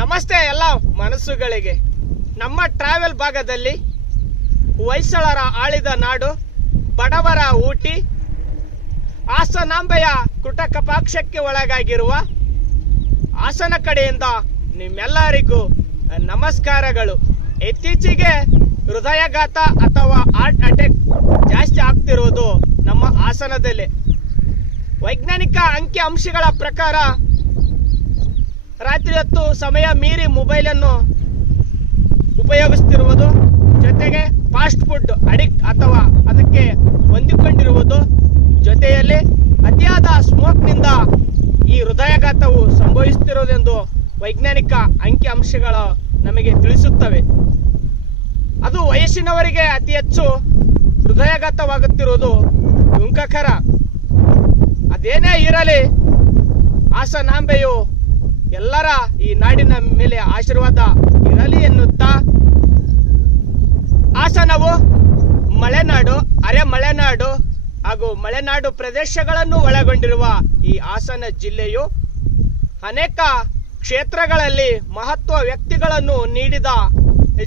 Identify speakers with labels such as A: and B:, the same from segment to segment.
A: ನಮಸ್ತೆ ಎಲ್ಲ ಮನಸ್ಸುಗಳಿಗೆ. ನಮ್ಮ ಟ್ರಾವೆಲ್ ಭಾಗದಲ್ಲಿ ಹೊಯ್ಸಳರ ಆಳಿದ ನಾಡು, ಬಡವರ ಊಟಿ, ಹಾಸನಾಂಬೆಯ ಕೃಟಕಪಾಕ್ಷಕ್ಕೆ ಒಳಗಾಗಿರುವ ಹಾಸನ ಕಡೆಯಿಂದ ನಿಮ್ಮೆಲ್ಲರಿಗೂ ನಮಸ್ಕಾರಗಳು. ಇತ್ತೀಚೆಗೆ ಹೃದಯಘಾತ ಅಥವಾ ಹಾರ್ಟ್ ಅಟ್ಯಾಕ್ ಜಾಸ್ತಿ ಆಗ್ತಿರುವುದು ನಮ್ಮ ಹಾಸನದಲ್ಲಿ. ವೈಜ್ಞಾನಿಕ ಅಂಕಿ ಅಂಶಗಳ ಪ್ರಕಾರ ರಾತ್ರಿ ಹೊತ್ತು ಸಮಯ ಮೀರಿ ಮೊಬೈಲ್ ಅನ್ನು ಉಪಯೋಗಿಸ್ತಿರುವುದು, ಜೊತೆಗೆ ಫಾಸ್ಟ್ ಫುಡ್ ಅಡಿಕ್ಟ್ ಅಥವಾ ಅದಕ್ಕೆ ಹೊಂದಿಕೊಂಡಿರುವುದು ಜೊತೆಯಲ್ಲಿ ಅತಿಯಾದ ಸ್ಮೋಕ್ನಿಂದ ಈ ಹೃದಯಾಘಾತವು ಸಂಭವಿಸುತ್ತಿರುವುದೆಂದು ವೈಜ್ಞಾನಿಕ ಅಂಕಿ ಅಂಶಗಳು ನಮಗೆ ತಿಳಿಸುತ್ತವೆ. ಅದು ವಯಸ್ಸಿನವರಿಗೆ ಅತಿ ಹೆಚ್ಚು ಹೃದಯಾಘಾತವಾಗುತ್ತಿರುವುದು ದುಂಕಕರ ಅದೇನೇ ಇರಲಿ, ಹಾಸನಾಂಬೆಯು ಎಲ್ಲರ ಈ ನಾಡಿನ ಮೇಲೆ ಆಶೀರ್ವಾದ ಇರಲಿ ಎನ್ನುತ್ತಾ ಹಾಸನವು ಮಲೆನಾಡು ಅರೆ ಮಲೆನಾಡು ಹಾಗೂ ಮಲೆನಾಡು ಪ್ರದೇಶಗಳನ್ನು ಒಳಗೊಂಡಿರುವ ಈ ಹಾಸನ ಜಿಲ್ಲೆಯು ಅನೇಕ ಕ್ಷೇತ್ರಗಳಲ್ಲಿ ಮಹತ್ವ ವ್ಯಕ್ತಿಗಳನ್ನು ನೀಡಿದ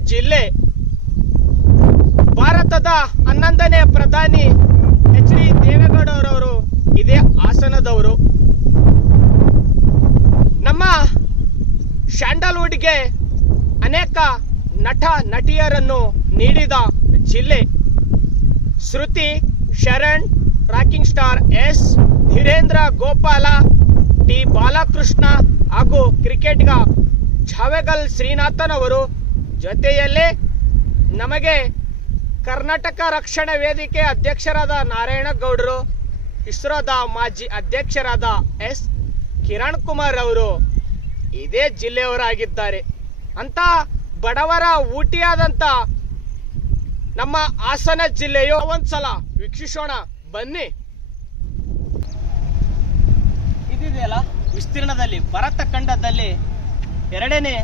A: ಜಿಲ್ಲೆ. ಭಾರತದ ಹನ್ನೊಂದನೇ ಪ್ರಧಾನಿ ಎಚ್ ಡಿ ದೇವೇಗೌಡರವರು ಇದೇ ಹಾಸನದವರು. ನಮ್ಮ ಸ್ಯಾಂಡಲ್ವುಡ್ಗೆ ಅನೇಕ ನಟ ನಟಿಯರನ್ನು ನೀಡಿದ ಜಿಲ್ಲೆ. Shruti, Sharan, rocking star S Dheerendra Gopala, T Balakrishna ಹಾಗೂ ಕ್ರಿಕೆಟ್ಗ ಝಾವೆಗಲ್ ಶ್ರೀನಾಥನ್ ಅವರು ಜೊತೆಯಲ್ಲಿ ನಮಗೆ ಕರ್ನಾಟಕ ರಕ್ಷಣಾ ವೇದಿಕೆ ಅಧ್ಯಕ್ಷರಾದ ನಾರಾಯಣಗೌಡರು ಇಸ್ರೋದ ಮಾಜಿ ಅಧ್ಯಕ್ಷರಾದ ಎಸ್ ಕಿರಣ್ ಕುಮಾರ್ ಅವರು ಇದೇ ಜಿಲ್ಲೆಯವರಾಗಿದ್ದಾರೆ. ಅಂತ ಬಡವರ ಊಟಿಯಾದಂತ ನಮ್ಮ ಹಾಸನ ಜಿಲ್ಲೆಯು ಒಂದ್ಸಲ ವೀಕ್ಷಿಸೋಣ, ಬನ್ನಿ. ಇದಿದೆಯಲ್ಲ, ವಿಸ್ತೀರ್ಣದಲ್ಲಿ ಭಾರತ ಖಂಡದಲ್ಲಿ ಎರಡನೇ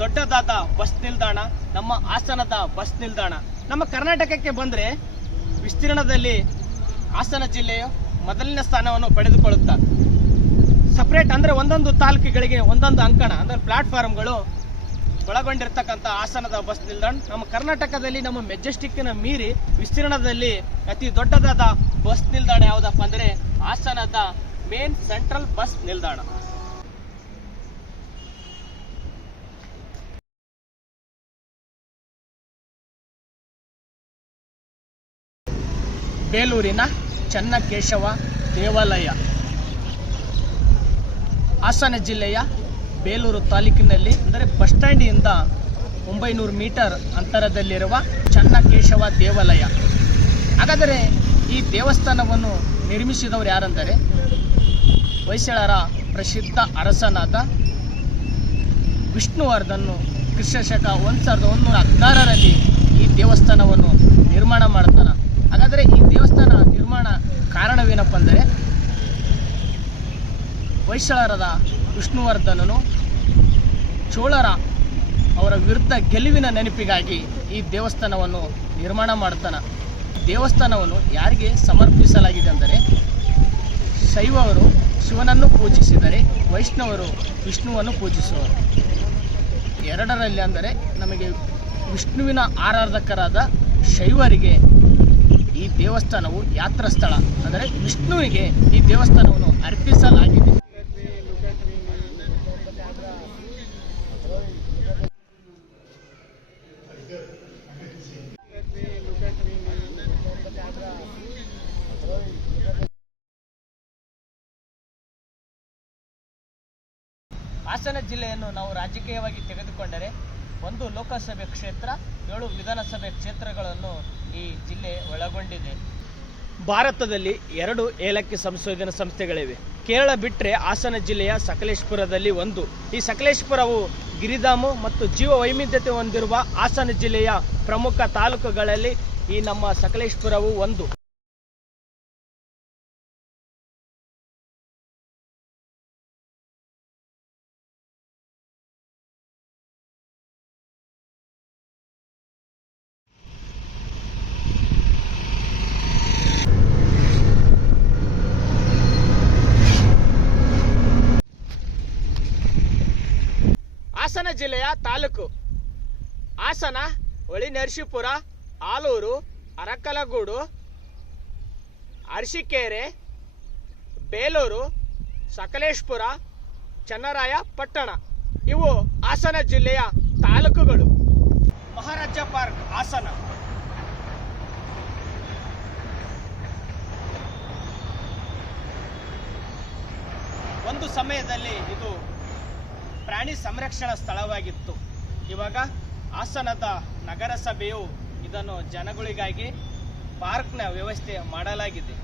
A: ದೊಡ್ಡದಾದ ಬಸ್ ನಿಲ್ದಾಣ, ನಮ್ಮ ಹಾಸನದ ಬಸ್ ನಿಲ್ದಾಣ. ನಮ್ಮ ಕರ್ನಾಟಕಕ್ಕೆ ಬಂದ್ರೆ ವಿಸ್ತೀರ್ಣದಲ್ಲಿ ಹಾಸನ ಜಿಲ್ಲೆಯು ಮೊದಲನೇ ಸ್ಥಾನವನ್ನು ಪಡೆದುಕೊಳ್ಳುತ್ತಾ ಸಪ್ರೇಟ್ ಅಂದ್ರೆ ಒಂದೊಂದು ತಾಲೂಕುಗಳಿಗೆ ಒಂದೊಂದು ಅಂಕಣ, ಅಂದ್ರೆ ಪ್ಲಾಟ್ಫಾರ್ಮ್ಗಳು ಒಳಗೊಂಡಿರ್ತಕ್ಕಂಥ ಹಾಸನದ ಬಸ್ ನಿಲ್ದಾಣ. ನಮ್ಮ ಕರ್ನಾಟಕದಲ್ಲಿ ನಮ್ಮ ಮೆಜೆಸ್ಟಿಕ್ನ ಮೀರಿ ವಿಸ್ತೀರ್ಣದಲ್ಲಿ ಅತಿ ದೊಡ್ಡದಾದ ಬಸ್ ನಿಲ್ದಾಣ ಯಾವುದಪ್ಪ ಅಂದ್ರೆ ಹಾಸನದ ಮೇನ್ ಸೆಂಟ್ರಲ್ ಬಸ್ ನಿಲ್ದಾಣ. ಬೇಲೂರಿನ ಚನ್ನಕೇಶವ ದೇವಾಲಯ. ಹಾಸನ ಜಿಲ್ಲೆಯ ಬೇಲೂರು ತಾಲೂಕಿನಲ್ಲಿ, ಅಂದರೆ ಬಸ್ ಸ್ಟ್ಯಾಂಡಿಂದ ಒಂಬೈನೂರು ಮೀಟರ್ ಅಂತರದಲ್ಲಿರುವ ಚನ್ನಕೇಶವ ದೇವಾಲಯ. ಹಾಗಾದರೆ ಈ ದೇವಸ್ಥಾನವನ್ನು ನಿರ್ಮಿಸಿದವರು ಯಾರೆಂದರೆ ಹೊಯ್ಸಳರ ಪ್ರಸಿದ್ಧ ಅರಸನಾದ ವಿಷ್ಣುವರ್ಧನ್ನು ಕ್ರಿಸ್ತಶಕ ಒಂದು ಸಾವಿರದ ಒಂದುನೂರ ಹದಿನಾರರಲ್ಲಿ ಈ ದೇವಸ್ಥಾನವನ್ನು ನಿರ್ಮಾಣ ಮಾಡ್ತಾನೆ. ಹಾಗಾದರೆ ಈ ದೇವಸ್ಥಾನ ನಿರ್ಮಾಣ ಕಾರಣವೇನಪ್ಪ ಅಂದರೆ ಹೊಯ್ಸಳರದ ವಿಷ್ಣುವರ್ಧನನು ಚೋಳರ ಅವರ ವಿರುದ್ಧ ಗೆಲುವಿನ ನೆನಪಿಗಾಗಿ ಈ ದೇವಸ್ಥಾನವನ್ನು ನಿರ್ಮಾಣ ಮಾಡ್ತಾನೆ. ದೇವಸ್ಥಾನವನ್ನು ಯಾರಿಗೆ ಸಮರ್ಪಿಸಲಾಗಿದೆ ಅಂದರೆ ಶೈವರು ಶಿವನನ್ನು ಪೂಜಿಸಿದರೆ ವೈಷ್ಣವರು ವಿಷ್ಣುವನ್ನು ಪೂಜಿಸುವರು. ಎರಡರಲ್ಲಿ ಅಂದರೆ ನಮಗೆ ವಿಷ್ಣುವಿನ ಆರಾಧಕರಾದ ಶೈವರಿಗೆ ಈ ದೇವಸ್ಥಾನವು ಯಾತ್ರಾ ಸ್ಥಳ ಅಂದರೆ ವಿಷ್ಣುವಿಗೆ ಈ ದೇವಸ್ಥಾನವನ್ನು ಅರ್ಪಿಸಲಾಗಿದೆ. ಹಾಸನ ಜಿಲ್ಲೆಯನ್ನು ನಾವು ರಾಜಕೀಯವಾಗಿ ತೆಗೆದುಕೊಂಡರೆ ಒಂದು ಲೋಕಸಭೆ ಕ್ಷೇತ್ರ, ಏಳು ವಿಧಾನಸಭೆ ಕ್ಷೇತ್ರಗಳನ್ನು ಈ ಜಿಲ್ಲೆ ಒಳಗೊಂಡಿದೆ. ಭಾರತದಲ್ಲಿ ಎರಡು ಏಲಕ್ಕಿ ಸಂಶೋಧನಾ ಸಂಸ್ಥೆಗಳಿವೆ. ಕೇರಳ ಬಿಟ್ಟರೆ ಹಾಸನ ಜಿಲ್ಲೆಯ ಸಕಲೇಶ್ಪುರದಲ್ಲಿ ಒಂದು. ಈ ಸಕಲೇಶ್ಪುರವು ಗಿರಿಧಾಮು ಮತ್ತು ಜೀವ ವೈವಿಧ್ಯತೆ ಹೊಂದಿರುವ ಹಾಸನ ಜಿಲ್ಲೆಯ ಪ್ರಮುಖ ತಾಲೂಕುಗಳಲ್ಲಿ ಈ ನಮ್ಮ ಸಕಲೇಶ್ಪುರವು ಒಂದು. ಜಿಲ್ಲೆಯ ತಾಲೂಕು. ಹಾಸನ, ಹೊಳಿನರಸೀಪುರ, ಆಲೂರು, ಅರಕಲಗೂಡು, ಅರಸೀಕೆರೆ, ಬೇಲೂರು, ಸಕಲೇಶ್ಪುರ ಚನ್ನರಾಯ ಪಟ್ಟಣ ಇವು ಹಾಸನ ಜಿಲ್ಲೆಯ ತಾಲೂಕುಗಳು. ಮಹಾರಾಜ ಪಾರ್ಕ್ ಹಾಸನ. ಒಂದು ಸಮಯದಲ್ಲಿ ಇದು ಪ್ರಾಣಿ ಸಂರಕ್ಷಣಾ ಸ್ಥಳವಾಗಿತ್ತು. ಇವಾಗ ಹಾಸನದ ನಗರಸಭೆಯು ಇದನ್ನು ಜನಗಳಿಗಾಗಿ ಪಾರ್ಕ್ನ ವ್ಯವಸ್ಥೆ ಮಾಡಲಾಗಿದೆ.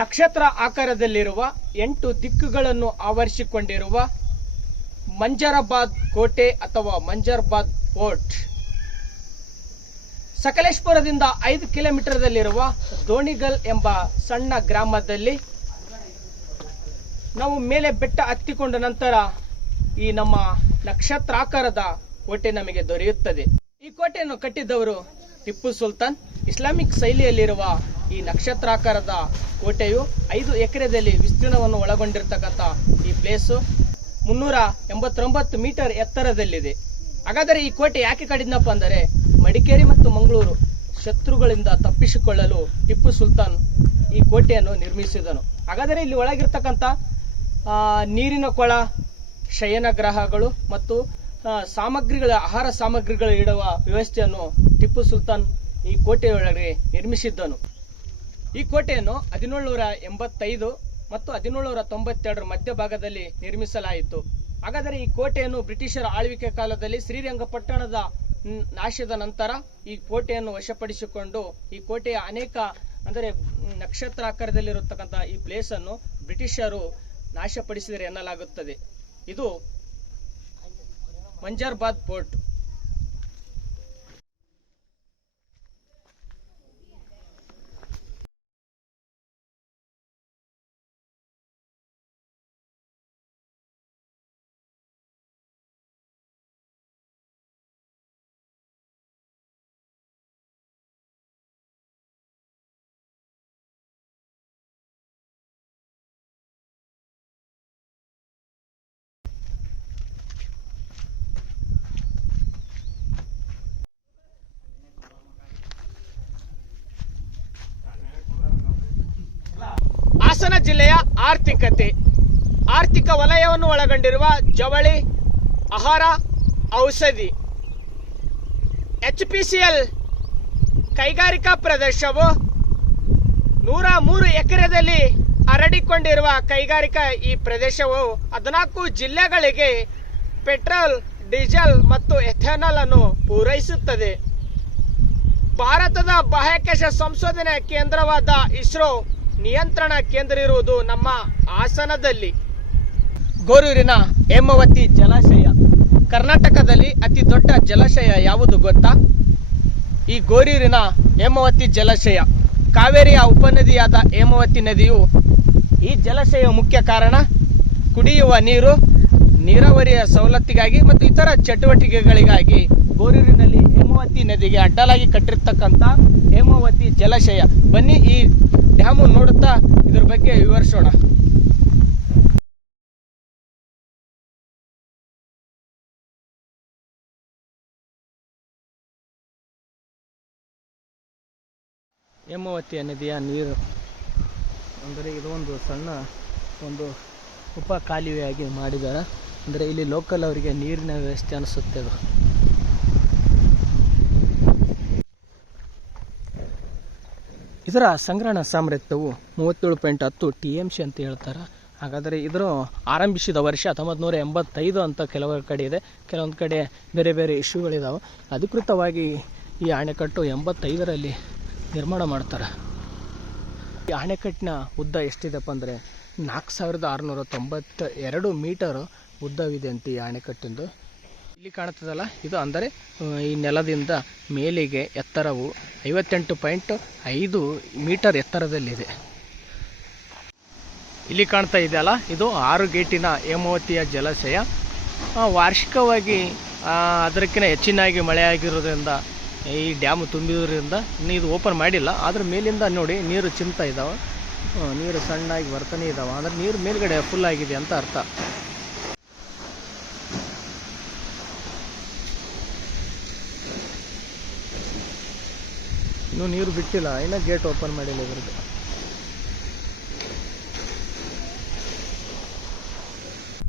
A: ನಕ್ಷತ್ರ ಆಕಾರದಲ್ಲಿರುವ ಎಂಟು ದಿಕ್ಕುಗಳನ್ನು ಆವರಿಸಿಕೊಂಡಿರುವ ಮಂಜರಾಬಾದ್ ಕೋಟೆ ಅಥವಾ ಮಂಜರಬಾದ್ ಫೋರ್ಟ್ ಸಕಲೇಶ್ಪುರದಿಂದ ಐದು ಕಿಲೋಮೀಟರ್ದಲ್ಲಿರುವ ದೋಣಿಗಲ್ ಎಂಬ ಸಣ್ಣ ಗ್ರಾಮದಲ್ಲಿ ನಾವು ಮೇಲೆ ಬೆಟ್ಟ ಹತ್ತಿಕೊಂಡ ನಂತರ ಈ ನಮ್ಮ ನಕ್ಷತ್ರಾಕಾರದ ಕೋಟೆ ನಮಗೆ ದೊರೆಯುತ್ತದೆ. ಈ ಕೋಟೆಯನ್ನು ಕಟ್ಟಿದ್ದವರು ಟಿಪ್ಪು ಸುಲ್ತಾನ್. ಇಸ್ಲಾಮಿಕ್ ಶೈಲಿಯಲ್ಲಿರುವ ಈ ನಕ್ಷತ್ರಾಕಾರದ ಕೋಟೆಯು ಐದು ಎಕರೆದಲ್ಲಿ ವಿಸ್ತೀರ್ಣವನ್ನು ಒಳಗೊಂಡಿರ್ತಕ್ಕಂಥ ಈ ಪ್ಲೇಸು. ಮುನ್ನೂರ ಎಂಬತ್ತೊಂಬತ್ತು ಮೀಟರ್ ಎತ್ತರದಲ್ಲಿದೆ. ಹಾಗಾದರೆ ಈ ಕೋಟೆ ಯಾಕೆ ಕಡಿದ್ನಪ್ಪ ಅಂದರೆ ಮಡಿಕೇರಿ ಮತ್ತು ಮಂಗಳೂರು ಶತ್ರುಗಳಿಂದ ತಪ್ಪಿಸಿಕೊಳ್ಳಲು ಟಿಪ್ಪು ಸುಲ್ತಾನ್ ಈ ಕೋಟೆಯನ್ನು ನಿರ್ಮಿಸಿದನು. ಹಾಗಾದರೆ ಇಲ್ಲಿ ಒಳಗಿರ್ತಕ್ಕಂಥ ನೀರಿನ ಕೊಳ ಶಯನಗ್ರಹಗಳು ಮತ್ತು ಸಾಮಗ್ರಿಗಳ, ಆಹಾರ ಸಾಮಗ್ರಿಗಳು ಇಡುವ ವ್ಯವಸ್ಥೆಯನ್ನು ಟಿಪ್ಪು ಸುಲ್ತಾನ್ ಈ ಕೋಟೆಯೊಳಗೆ ನಿರ್ಮಿಸಿದ್ದನು. ಈ ಕೋಟೆಯನ್ನು ಹದಿನೇಳು ನೂರ ಎಂಬತ್ತೈದು ಮತ್ತು ಹದಿನೇಳು ನೂರ ತೊಂಬತ್ತೆರಡರ ಮಧ್ಯಭಾಗದಲ್ಲಿ ನಿರ್ಮಿಸಲಾಯಿತು. ಹಾಗಾದರೆ ಈ ಕೋಟೆಯನ್ನು ಬ್ರಿಟಿಷರ ಆಳ್ವಿಕೆ ಕಾಲದಲ್ಲಿ ಶ್ರೀರಂಗಪಟ್ಟಣದ ನಾಶದ ನಂತರ ಈ ಕೋಟೆಯನ್ನು ವಶಪಡಿಸಿಕೊಂಡು ಈ ಕೋಟೆಯ ಅನೇಕ, ಅಂದರೆ ನಕ್ಷತ್ರ ಆಕಾರದಲ್ಲಿರತಕ್ಕಂಥ ಈ ಪ್ಲೇಸನ್ನು ಬ್ರಿಟಿಷರು ನಾಶಪಡಿಸಿದರೆ ಎನ್ನಲಾಗುತ್ತದೆ. ಇದು ಮಂಜಾರ್ಬಾದ್ ಪೋರ್ಟ್. ಹಾಸನ ಜಿಲ್ಲೆಯ ಆರ್ಥಿಕತೆ. ಆರ್ಥಿಕ ವಲಯವನ್ನು ಒಳಗೊಂಡಿರುವ ಜವಳಿ, ಆಹಾರ, ಔಷಧಿ. ಎಚ್ ಪಿ ಸಿ ಎಲ್ ಕೈಗಾರಿಕಾ ಪ್ರದೇಶವು ನೂರ ಮೂರು ಎಕರೆದಲ್ಲಿ ಹರಡಿಕೊಂಡಿರುವ ಕೈಗಾರಿಕಾ ಈ ಪ್ರದೇಶವು ಹದಿನಾಲ್ಕು ಜಿಲ್ಲೆಗಳಿಗೆ ಪೆಟ್ರೋಲ್, ಡೀಸೆಲ್ ಮತ್ತು ಎಥೆನಾಲ್ ಅನ್ನು ಪೂರೈಸುತ್ತದೆ. ಭಾರತದ ಬಾಹ್ಯಾಕಾಶ ಸಂಶೋಧನೆ ಕೇಂದ್ರವಾದ ಇಸ್ರೋ ನಿಯಂತ್ರಣ ಕೇಂದ್ರ ಇರುವುದು ನಮ್ಮ ಹಾಸನದಲ್ಲಿ ಗೋರೂರಿನ ಹೇಮಾವತಿ ಜಲಾಶಯ. ಕರ್ನಾಟಕದಲ್ಲಿ ಅತಿ ದೊಡ್ಡ ಜಲಾಶಯ ಯಾವುದು ಗೊತ್ತಾ? ಈ ಗೋರೂರಿನ ಹೇಮಾವತಿ ಜಲಾಶಯ. ಕಾವೇರಿಯ ಉಪನದಿಯಾದ ಹೇಮಾವತಿ ನದಿಯು ಈ ಜಲಾಶಯ ಮುಖ್ಯ ಕಾರಣ ಕುಡಿಯುವ ನೀರು, ನೀರಾವರಿಯ ಸವಲತ್ತಿಗಾಗಿ ಮತ್ತು ಇತರ ಚಟುವಟಿಕೆಗಳಿಗಾಗಿ ಗೋರೂರಿನಲ್ಲಿ ಹೇಮಾವತಿ ನದಿಗೆ ಅಡ್ಡಲಾಗಿ ಕಟ್ಟಿರ್ತಕ್ಕಂಥ ಹೇಮಾವತಿ ಜಲಾಶಯ. ಬನ್ನಿ ಈ ಡ್ಯಾಮು ನೋಡುತ್ತಾ ಇದ್ರ ಬಗ್ಗೆ ವಿವರಿಸೋಣ. ಹೇಮಾವತಿಯ ನದಿಯ ನೀರು. ಅಂದರೆ ಇದು ಒಂದು ಸಣ್ಣ ಒಂದು ಉಪ ಕಾಲುವೆಯಾಗಿ ಮಾಡಿದ್ದಾರೆ ಅಂದರೆ ಇಲ್ಲಿ ಲೋಕಲ್ ಅವರಿಗೆ ನೀರಿನ ವ್ಯವಸ್ಥೆ ಅನಿಸುತ್ತೆ ಅದು. ಇದರ ಸಂಗ್ರಹಣ ಸಾಮರ್ಥ್ಯವು ಮೂವತ್ತೇಳು ಪಾಯಿಂಟ್ ಹತ್ತು ಟಿ ಎಂ ಸಿ ಅಂತ ಹೇಳ್ತಾರೆ. ಹಾಗಾದರೆ ಇದರ ಆರಂಭಿಸಿದ ವರ್ಷ ಹತ್ತೊಂಬತ್ತು ನೂರ ಎಂಬತ್ತೈದು ಅಂತ ಕೆಲವೊಂದು ಕಡೆ ಇದೆ. ಕೆಲವೊಂದು ಕಡೆ ಬೇರೆ ಬೇರೆ ಇಶ್ಯೂಗಳಿದಾವೆ. ಅಧಿಕೃತವಾಗಿ ಈ ಅಣೆಕಟ್ಟು ಎಂಬತ್ತೈದರಲ್ಲಿ ನಿರ್ಮಾಣ ಮಾಡ್ತಾರೆ. ಈ ಅಣೆಕಟ್ಟಿನ ಉದ್ದ ಎಷ್ಟಿದೆಪ್ಪ ಅಂದರೆ ನಾಲ್ಕು ಸಾವಿರದ ಆರುನೂರ ತೊಂಬತ್ತ ಎರಡು ಮೀಟರ್ ಉದ್ದವಿದೆ ಅಂತ ಈ ಅಣೆಕಟ್ಟಿಂದು ಇಲ್ಲಿ ಕಾಣ್ತದಲ್ಲ ಇದು ಅಂದರೆ ಈ ನೆಲದಿಂದ ಮೇಲಿಗೆ ಎತ್ತರವು ಐವತ್ತೆಂಟು ಪಾಯಿಂಟ್ ಐದು ಮೀಟರ್ ಎತ್ತರದಲ್ಲಿದೆ. ಇಲ್ಲಿ ಕಾಣ್ತಾ ಇದೆಯಲ್ಲ ಇದು ಆರು ಗೇಟಿನ ಹೇಮಾವತಿಯ ಜಲಾಶಯ. ವಾರ್ಷಿಕವಾಗಿ ಅದಕ್ಕಿಂತ ಹೆಚ್ಚಿನಾಗಿ ಮಳೆಯಾಗಿರೋದ್ರಿಂದ ಈ ಡ್ಯಾಮ್ ತುಂಬಿರೋದ್ರಿಂದ ಇನ್ನು ಇದು ಓಪನ್ ಮಾಡಿಲ್ಲ. ಆದರೆ ಮೇಲಿಂದ ನೋಡಿ ನೀರು ಚಿಮ್ತಾ ಇದ್ದಾವೆ ನೀರು ಸಣ್ಣಾಗಿ ಬರ್ತಾನೆ ಇದ್ದಾವೆ ಅಂದರೆ ನೀರು ಮೇಲ್ಗಡೆ ಫುಲ್ ಆಗಿದೆ ಅಂತ ಅರ್ಥ. ಇನ್ನೂ ನೀರು ಬಿಟ್ಟಿಲ್ಲ ಇನ್ನ ಗೇಟ್ ಓಪನ್ ಮಾಡಿಲ್ಲ ಇದ್ರದ್ದು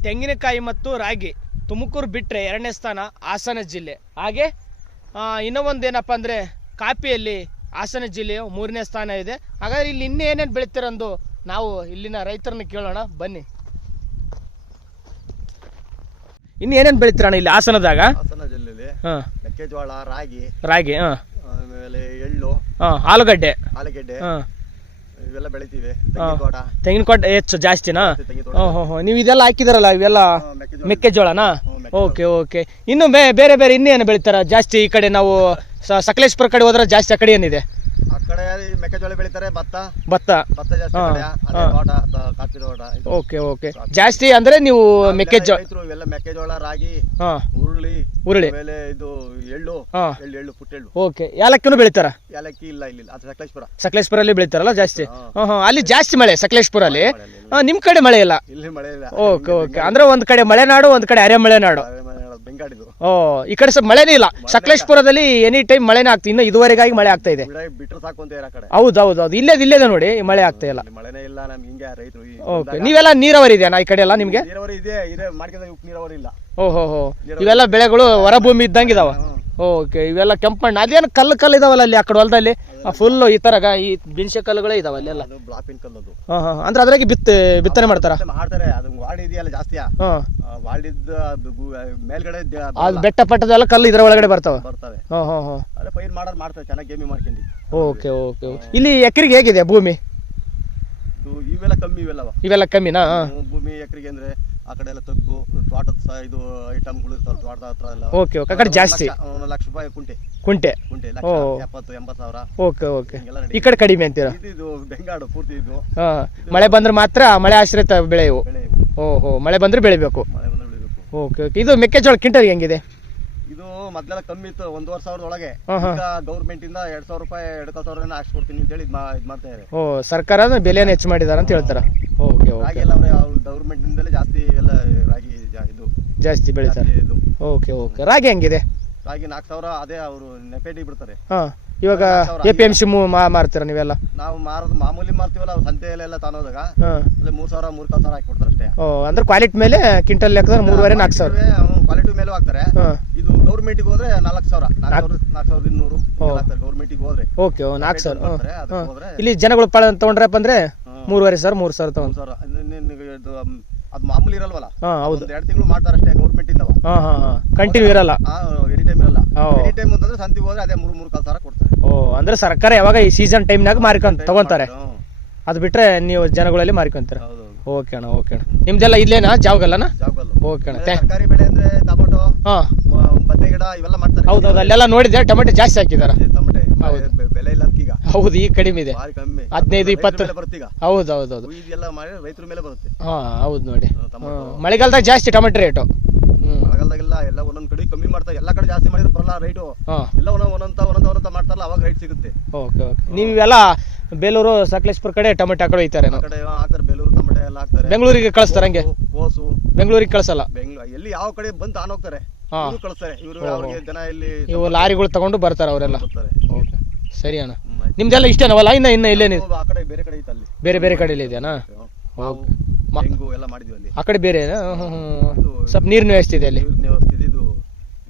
A: ತೆಂಗಿನಕಾಯಿ ಮತ್ತು ರಾಗಿ ತುಮಕೂರು ಬಿಟ್ಟರೆ ಎರಡನೇ ಸ್ಥಾನ ಹಾಸನ ಜಿಲ್ಲೆ. ಹಾಗೆ ಇನ್ನ ಒಂದು ಒಂದೇನಪ್ಪ ಅಂದರೆ ಕಾಪಿಯಲ್ಲಿ ಹಾಸನ ಜಿಲ್ಲೆಯು ಮೂರನೇ ಸ್ಥಾನ ಇದೆ. ಹಾಗಾದ್ರೆ ಇಲ್ಲಿ ಇನ್ನೂ ಏನೇನು ಬೆಳಿತೀರಂದು ನಾವು ಇಲ್ಲಿನ ರೈತರನ್ನ ಕೇಳೋಣ. ಬನ್ನಿ. ಇನ್ನು ಏನೇನು ಬೆಳಿತೀರಣ್ಣ ಇಲ್ಲಿ ಹಾಸನದಾಗ?
B: ಹಾಸನ ಜಿಲ್ಲೆಯಲ್ಲಿ
A: ಹಾಂ.
B: ಮೆಕ್ಕೆಜೋಳ ರಾಗಿ.
A: ರಾಗಿ ಹಾಂ.
B: ಆಮೇಲೆ ಎಳ್ಳು
A: ಹಾ ಆಲೂಗಡ್ಡೆ.
B: ಆಲೂಗೆಡ್ಡೆ
A: ಹಾ.
B: ಇವೆಲ್ಲ ಬೆಳಿತೀವಿ.
A: ಹೆಚ್ಚು ಜಾಸ್ತಿನಾ? ಓಹೋ ನೀವು ಇದೆಲ್ಲ ಹಾಕಿದಾರಲ್ಲ ಇವೆಲ್ಲ
B: ಮೆಕ್ಕೆಜೋಳ
A: ಮೆಕ್ಕೆಜೋಳನಾ.
B: ಮೆಕ್ಕೆಜೋಳ.
A: Okay okay. ಇನ್ನು ಬೇ ಬೇರೆ ಬೇರೆ ಇನ್ನೇನು ಬೆಳಿತಾರ? ಜಾಸ್ತಿ ಈ ಕಡೆ ನಾವು ಸ- ಸಕಲೇಶ್ಪುರ ಕಡೆ ಹೋದ್ರೆ ಜಾಸ್ತಿ ಆ ಕಡೆ ಏನಿದೆ?
B: ಕಡೆ ಮೆಕ್ಕೆಜೋಳ ಬೆಳಿತಾರೆ ಭತ್ತ.
A: ಭತ್ತ.
B: ಭತ್ತ ಜಾಸ್ತಿ
A: ಹಾ,
B: ಕಡೆ ಅದೇ
A: ಹಾ.
B: ತೋಟ ತ- ಕಾಫಿ ತೋಟ ಇದು.
A: Okay okay. ಜಾಸ್ತಿ ಅಂದ್ರೆ ನೀವು ಮೆಕ್ಕೆಜೋಳ
B: ರೈತರು ಇವೆಲ್ಲ ಮೆಕ್ಕೆಜೋಳ ರಾಗಿ
A: ಹಾ.
B: ಹುರುಳಿ
A: ಹುರುಳಿ.
B: ಆಮೇಲೆ ಇದು ಎಳ್ಳು
A: ಹಾಂ.
B: ಎಳ್ಳು ಎಳ್ಳು ಪುಟ್ಟೆಳ್ಳು.
A: ಓಕೆ. ಯಾಲಕ್ಕಿನೂ ಬೆಳಿತಾರ?
B: ಯಾಲಕ್ಕಿ ಇಲ್ಲ ಇಲ್ಲಿ ಅದು ಸಕಲೇಶ್ಪುರ.
A: ಅಲ್ಲಿ ಬೆಳಿತಾರಲ್ಲ ಜಾಸ್ತಿ?
B: ಹಾ.
A: ಹಾಂ ಹಾಂ. ಅಲ್ಲಿ ಜಾಸ್ತಿ ಮಳೆ ಸಕಲೇಶ್ಪುರಲ್ಲಿ
B: ಅಲ್ಲಿ ನಿಮ್
A: ಹಾಂ ಕಡೆ ಮಳೆ ಇಲ್ಲ.
B: ಇಲ್ಲಿ ಮಳೆ ಇಲ್ಲ.
A: Okay okay. ಅಂದ್ರೆ ಒಂದ್ ಕಡೆ ಮಳೆನಾಡು ಒಂದ್ ಕಡೆ ಅರೆ ಮಲೆನಾಡು
B: ಬೆಂಗಾಡಿದು
A: ಓ ಈ ಕಡೆ ಸ್ವಲ್ಪ ಮಳೆನೇ ಇಲ್ಲ. ಸಕಲೇಶ್ಪುರದಲ್ಲಿ ಎನಿ ಟೈಮ್ ಮಳೆನೇ ಆಗ್ತದೆ ಇನ್ನು ಇದುವರೆಗಾಗಿ ಮಳೆ ಆಗ್ತಾ ಇದೆ.
B: ಬಿಟ್ರೆ ಸಾಕು ಅಂತ ಆ ಕಡೆ.
A: ಹೌದು ಹೌದು ಹೌದು. ಇಲ್ಲೇ ಇಲ್ಲೇದ ನೋಡಿ ಮಳೆ ಆಗ್ತಾ ಇಲ್ಲ.
B: ಇಲ್ಲಿ ಮಳೆನೇ ಇಲ್ಲ ನಮ್ಗೆ ಹಿಂಗೆ ರೈತರು ಈ
A: ಓಕೆ ನೀವೆಲ್ಲ ನೀರಾವರಿ ಇದೆಯಾ ಈ ಕಡೆ ಎಲ್ಲ ನಿಮ್ಗೆ?
B: ನೀರಾವರಿ ಇದೆ ಇದೆ ಮಾಡ್ಕೊಂಡ್ರೆ ಉಪ್ಪು ನೀರಾವರಿ ಇಲ್ಲ.
A: ಓಹೋ ಹೋ ಇವೆಲ್ಲ ಬೆಳೆಗಳು ಹೊರಭೂಮಿ ಇದ್ದಂಗೆ ಇದಾವ. ಓಕೆ ಇವೆಲ್ಲ ಕೆಂಪಣ್ಣ ಮಣ್ಣು. ಅದೇನು ಕಲ್ಲು ಕಲ್ಲು ಇದಾವಲ್ಲ ಅಲ್ಲಿ ಆ ಕಡೆ ಹೊಲದಲ್ಲಿ? ಫುಲ್ ಈ ತರ ಈ ಬಿನ್ಸೆ ಕಲ್ಲುಗಳೇ ಇದಾವ ಅಲ್ಲೆಲ್ಲ
B: ಅದು ಬ್ಲಾಪಿನ್ ಕಲ್ಲದು.
A: ಹಾಂ ಹಾಂ ಅಂದ್ರೆ ಅದ್ರಾಗೆ ಬಿತ್ತ ಬಿತ್ತನೆ ಮಾಡ್ತಾರ?
B: ಮಾಡ್ತಾರೆ. ಅದು ವಾರ್ಡ್ ಇದೆಯಲ್ಲ ಜಾಸ್ತಿ.
A: ಹಾಂ.
B: ಅದು ಗು- ಮೇಲ್ಗಡೆ ದ-
A: ಅದು ಬೆಟ್ಟ ಪಟ್ಟದೆಲ್ಲ ಕಲ್ಲು ಇದ್ರ ಒಳಗಡೆ ಬರ್ತಾವ?
B: ಬರ್ತವೆ.
A: ಹಾಂ ಹಾಂ ಹಾಂ.
B: ಅದೇ ಪೈರ್ ಮಾಡೋದು ಮಾಡ್ತಾರೆ ಚೆನ್ನಾಗಿ ಗೇಮಿ ಮಾಡ್ಕೊಂಡು.
A: ಓಕೆ ಓಕೆ ಇಲ್ಲಿ ಎಕರೆಗೆ ಹೇಗಿದೆ ಭೂಮಿ?
B: ಇದು ಇವೆಲ್ಲ ಕಮ್ಮಿ ಇವೆಲ್ಲವ.
A: ಇವೆಲ್ಲ ಕಮ್ಮಿನಾ? ಹಾಂ.
B: ಭೂಮಿ ಎಕರೆಗೆ ಅಂದ್ರೆ ಆ ಕಡೆ ಎಲ್ಲ ತಗ್ಗು ತೋಟದ ಇದು ಐಟಮ್ಗಳು ಇರ್ತಾವೆ ತೋಟದ ಹತ್ರ ಎಲ್ಲ.
A: Okay okay. ಆ ಕಡೆ ಜಾಸ್ತಿ.
B: ಒಂದು ಲಕ್ಷ ರೂಪಾಯಿ ಕುಂಟೆ.
A: ಕುಂಟೆ.
B: ಕುಂಟೆ
A: ಓ.
B: ಲಕ್ಷ ಎಪ್ಪತ್ತು ಎಂಬತ್ತು ಸಾವಿರ.
A: Okay okay.
B: ಹಿಂಗೆಲ್ಲ
A: ಈ ಕಡೆ ಕಡಿಮೆ ಅಂತೀರಾ?
B: ಇದು. ಇದು ಬೆಂಗಾಡು ಪೂರ್ತಿ ಇದು.
A: ಹಾ ಮಳೆ ಬಂದ್ರೆ ಮಾತ್ರ ಮಳೆ ಆಶ್ರಿತ ಬೆಳೆ ಇವು
B: ಬೆಳೆ
A: ಓಹೋ ಮಳೆ ಬಂದ್ರೆ ಬೆಳಿಬೇಕು.
B: ಮಳೆ ಬಂದ್ರೆ ಬೆಳಿಬೇಕು.
A: Okay okay. ಇದು ಮೆಕ್ಕೆಜೋಳ ಕ್ವಿಂಟಲ್ ಹೆಂಗಿದೆ?
B: ಇದು ಮೊದ್ಲೆಲ್ಲ ಕಮ್ಮಿ ಇತ್ತು ಒಂದೂವರೆ ಸಾವಿರದ ಒಳಗೆ
A: ಹಾ, ಹಾ.
B: ಈಗ ಗೌರ್ಮೆಂಟ್ ಇಂದ ಎರಡ್ ಸಾವಿರ ರೂಪಾಯಿ ಎರಡ್ ಸಾವಿರ ಹಾಕಿ ಕೊಡ್ತೀನಿ ಅಂತ ಹೇಳಿ ಇದ್ ಮಾ- ಇದ್ ಮಾಡ್ತಾ ಇದ್ದಾರೆ
A: ಓ ಸರ್ಕಾರ ಬೆಲೆಯನ್ನು ಹೆಚ್ಚು ಮಾಡಿದಾರ ಅಂತ ಹೇಳ್ತಾರ? ಓಕೆ
B: ರಾಗಿ
A: ಓಕೆ
B: ಎಲ್ಲ ಅವ್ರು ಗೌರ್ಮೆಂಟ್ ಇಂದಲೇ ಜಾಸ್ತಿ ಎಲ್ಲ ರಾಗಿ ಜಾ- ಇದು.
A: ಜಾಸ್ತಿ ಬೆಳಿತಾರೆ.
B: ಜಾಸ್ತಿ ಇದು.
A: Okay okay. ರಾಗಿ ಹೆಂಗಿದೆ?
B: ರಾಗಿ ನಾಲ್ಕು ಸಾವಿರ ಅದೇ ಅವರು ನೆಪೇಟಿ ಬಿಡ್ತಾರೆ.
A: ಹಾಂ ಇವಾಗ ಎ ಪಿ ಎಂ ಸಿ ಮಾರ್ತೀರಾ ನೀವೆಲ್ಲ?
B: ನಾವು ಮಾರೋದು ಮಾಮೂಲಿ ಮಾರ್ತೀವಲ್ಲ ಅವ್ರು ಸಂತೆಯಲ್ಲೆಲ್ಲ ತಾನೋದಾಗ
A: ಹಾಂ.
B: ಅಲ್ಲೇ ಮೂರ್ ಸಾವಿರ ಮೂರ್ ಕಾಲು ಸಾವಿರ ಹಾಕಿ ಕೊಡ್ತಾರೆ ಅಷ್ಟೇ.
A: ಓ ಅಂದ್ರೆ ಕ್ವಾಲಿಟಿ ಮೇಲೆ ಕ್ವಿಂಟಲ್ ಲೆಕ್ಕದಲ್ಲಿ ಮೂರುವರೆ ನಾಲ್ಕು ಸಾವಿರ.
B: ಕ್ವಾಲಿಟಿ ಮೇಲೂ ಹಾಕ್ತಾರೆ.
A: ಹಾಂ.
B: ಇದು ಗೌರ್ಮೆಂಟಿಗೆ ಹೋದ್ರೆ ನಾಲ್ಕು ಸಾವಿರ ನಾಲ್ಕು ಸಾವಿರ ನಾಲ್ಕು ಸಾವಿರದ ಇನ್ನೂರು. ಗೌರ್ಮೆಂಟಿಗೆ ಹೋದ್ರೆ.
A: ಓಕೆ ನಾಲ್ಕು ಸಾವಿರ.
B: ಅದಕ್ಕೆ ಹೋದ್ರೆ
A: ಇಲ್ಲಿ ಜನಗಳು ಪಳ ತಗೊಂಡ್ರೆ ಅಂದ್ರೆ. ಮೂರುವರೆ ಸಾವಿರ ಮೂರು ಸಾವಿರ ತಗೊಂಡು
B: ಸಾವಿರ. ಅದು ಮಾಮೂಲಿ ಇರಲ್ವಲ್ಲ?
A: ಹಾಂ ಹೌದು.
B: ಒಂದ್ ಎರಡು ತಿಂಗಳು ಮಾಡ್ತಾರೆ ಅಷ್ಟೇ ಗೌರ್ಮೆಂಟ್ ಇಂದವ.
A: ಹಾಂ ಹಾಂ ಹಾಂ. ಕಂಟಿನ್ಯೂ ಇರಲ್ಲ.
B: ಎನಿ ಟೈಮ್ ಅಂತಂದ್ರೆ ಸಂತಿಗೆ ಹೋದ್ರೆ ಅದೇ ಮೂರು ಮೂರು ಕಾಲ್ ಸಾವಿರ ಕೊಡ್ತಾರೆ.
A: ಓ ಅಂದ್ರೆ ಸರ್ಕಾರ ಯಾವಾಗ ಈ ಸೀಸನ್ ಟೈಮ್ನಾಗ ಮಾರ್ಕೊಂತ ತಗೊಂತಾರೆ. ಅದ್ ಬಿಟ್ರೆ ನೀವು ಜನಗಳಲ್ಲಿ ಮಾರ್ಕೊಂತೀರ? ಓಕೆ ಅಣ್ಣ ಓಕೆ ಅಣ್ಣ. ನಿಮ್ದೆಲ್ಲ ಇಲ್ಲೇನಾ? ಜಾವಗಲ್ಲನಾ? ಓಕೆ ಅಣ್ಣ
B: ತರಕಾರಿ ಬೆಳೆ ಅಂದ್ರೆ ಟೊಮೊಟೊ
A: ಹಾಂ.
B: ಬದ್ನೆ ಗಿಡ ಇವೆಲ್ಲ ಮಾಡ್ತಾರೆ.
A: ಹೌದು ಹೌದು ಅಲ್ಲೆಲ್ಲ ನೋಡಿದ್ರೆ ಟೊಮೆಟೊ ಜಾಸ್ತಿ ಹಾಕಿದಾರ.
B: ಟೊಮಟೆ. ಬೆಲೆ ಇಲ್ಲ ಅದಕ್ಕೀಗ
A: ಹೌದು ಈಗ ಕಡಿಮೆ ಇದೆ. ಹದಿನೈದು, ಇಪ್ಪತ್ತು.
B: ಈಗ
A: ಹೌದು ಹೌದು ಹೌದು
B: ಇದೆಲ್ಲ ಮಾಡಿ ರೈತರ ಮೇಲೆ ಬರುತ್ತೆ.
A: ಹಾಂ ಹೌದು ನೋಡಿ. ಮಳೆಗಾಲದಾಗ ಜಾಸ್ತಿ ಟೊಮೆಟೊ ರೇಟು. ಹ್ಞೂ
B: ಎಲ್ಲ ಒಂದೊಂದ್ ಕಡೆ ಕಮ್ಮಿ ಮಾಡ್ತಾರೆ. ಎಲ್ಲ ಕಡೆ ಜಾಸ್ತಿ ಮಾಡಿದ್ರೆ ಬರಲ್ಲ ರೈಟು.
A: ಹಾಂ.
B: ಎಲ್ಲ ಒಂದೊಂದ್ ಒಂದೊಂದ ಒಂದೊಂದ್ ಒಂದೊಂದ ಮಾಡ್ತಾರಲ್ಲ ಅವಾಗ ರೈಟ್ ಸಿಗುತ್ತೆ.
A: Okay okay. ನೀವು ಇವೆಲ್ಲ ಬೇಲೂರು ಸಕಲೇಶ್ಪುರ ಕಡೆ ಟೊಮೆಟೊ ಹಾಕಡೆ ಒಯ್ತಾರೆ
B: ಆ ಕಡೆ ಹಾಕ್ತಾರೆ ಬೇಲೂರು ಟೊಮಟೆ ಎಲ್ಲ ಹಾಕ್ತಾರೆ.
A: ಬೆಂಗಳೂರಿಗೆ ಕಳಿಸ್ತಾರೆ ಹಂಗೆ?
B: ಓಸು. ಕೋಸು
A: ಬೆಂಗಳೂರಿಗೆ ಕಳಿಸಲ್ಲ?
B: ಬೆಂಗ್ಳೂರು ಎಲ್ಲಿ ಯಾವ ಕಡೆ ಬಂದು ತಾನು ಹೋಗ್ತಾರೆ.
A: ಹಾ.
B: ಇವ್ರು ಕಳಿಸ್ತಾರೆ. ಇವರು ಅವ್ರಿಗೆ ಜನ ಇಲ್ಲಿ
A: ಇವು ಲಾರಿಗಳು ತಗೊಂಡು ಬರ್ತಾರೆ ಅವರೆಲ್ಲ?
B: ಬರ್ತಾರೆ.
A: ಓಕೆ. ಸರಿ ಅಣ್ಣ.
B: ಹ್ಮ್, ಆಯ್ತು.
A: ನಿಮ್ದೆಲ್ಲ ಇಷ್ಟೇನವಲ್ಲ ಇನ್ನ ಇನ್ನ ಇಲ್ಲೇ
B: ನಾವು? ಆ ಕಡೆ ಬೇರೆ ಕಡೆ ಐತೆ ಅಲ್ಲಿ.
A: ಬೇರೆ ಬೇರೆ ಕಡೆಯಲ್ಲಿ ಇದೆಯಾ
B: ತೆಂಗು ಎಲ್ಲ ಮಾಡಿದ್ವಿ ಅಲ್ಲಿ.
A: ಆ ಕಡೆ ಬೇರೆ ಸ್ವಲ್ಪ ನೀರಿನ ವ್ಯವಸ್ಥೆ ಇದೆ ಅಲ್ಲಿ.
B: ನೀರಿನ ವ್ಯವಸ್ಥೆ ಇದೆ, ಇದು